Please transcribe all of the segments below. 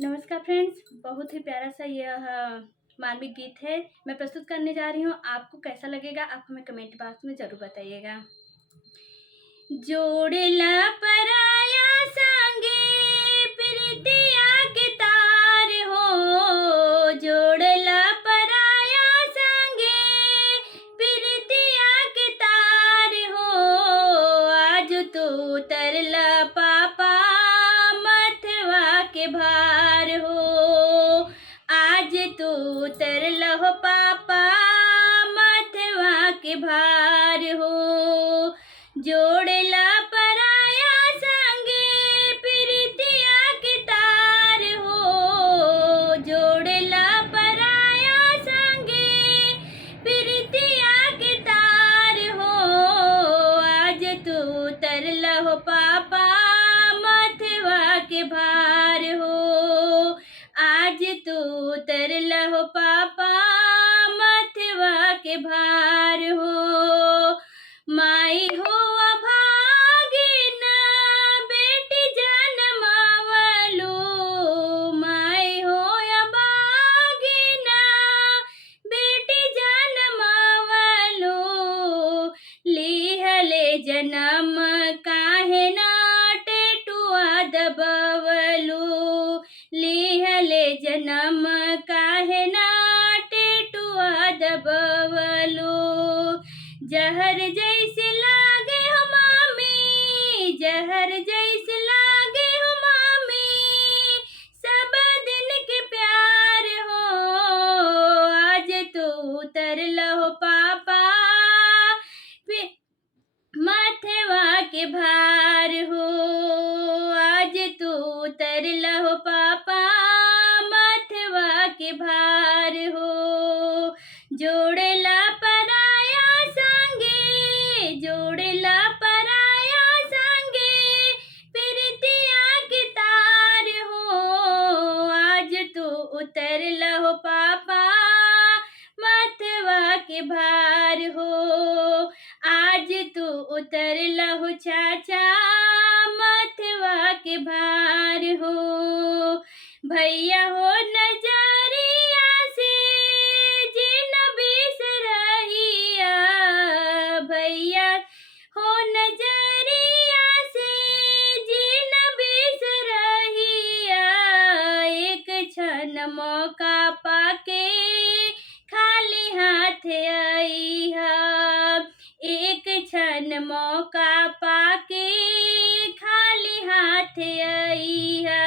नमस्कार फ्रेंड्स, बहुत ही प्यारा सा यह मार्मिक गीत है। मैं प्रस्तुत करने जा रही हूँ। आपको कैसा लगेगा आप हमें कमेंट बॉक्स में ज़रूर बताइएगा। जोड़ला पराया संगे प्रीतिया के तार हो, जोड़ला पराया संगे प्रीतिया के तार हो। आज तू तरला पापा मथवा के भार हो, आज तू तरला हो पापा मथवा के भार हो। जोड़ला पराया संगे प्रीतिया के तार हो, जोड़ला पराया संगे प्रीतिया के तार हो। आज तू तरला हो पापा मथवा के भार हो, आज तू तरला हो पापा मथवा के भार हो। माई हो अभागिन बेटी जनमावलो, माई हो अभागिन बेटी जनमावलो। लिहले जनम काहे ना टेटुआ दबवलो, लिहले जनम काहे ना टेटुआ दबवलो। जहर जैसे लागे हो मामी, जहर जैसे लागे हो मामी, सब दिन के प्यार हो। आज तू उतरला हो पापा मथवा के भार हो, आज तू उतरला हो पापा मथवा के भार हो। जोड़ला पराया संगे, जोड़ला पराया संगे प्रीतिया के तार हो। आज तू उतरला हो पापा मथवा के भार हो, आज तू उतरला हो चाचा मथवा के भार हो। भैया हो नजरिया से जिन बिसरहिया, भैया हो नजरिया से जिन बिसरहिया। एक क्षण मौका पाके खाली हाथ आईहा, एक क्षण मौका पाके खाली हाथ आईहा।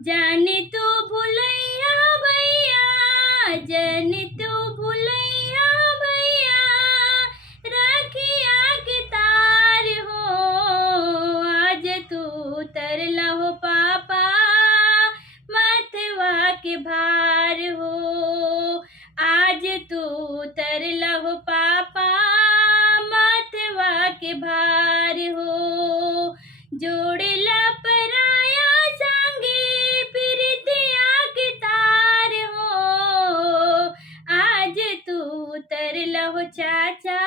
जानी तू भुलैया भैया, जानी तू भुलैया भैया, रखिया के तार हो। आज तू उतरला हो पापा मथवा के भार हो, आज तू उतरला हो पापा मथवा के भार हो। जोड़ला पराया संगे प्रीतिया के तार हो, आज तू उतरला हो चाचा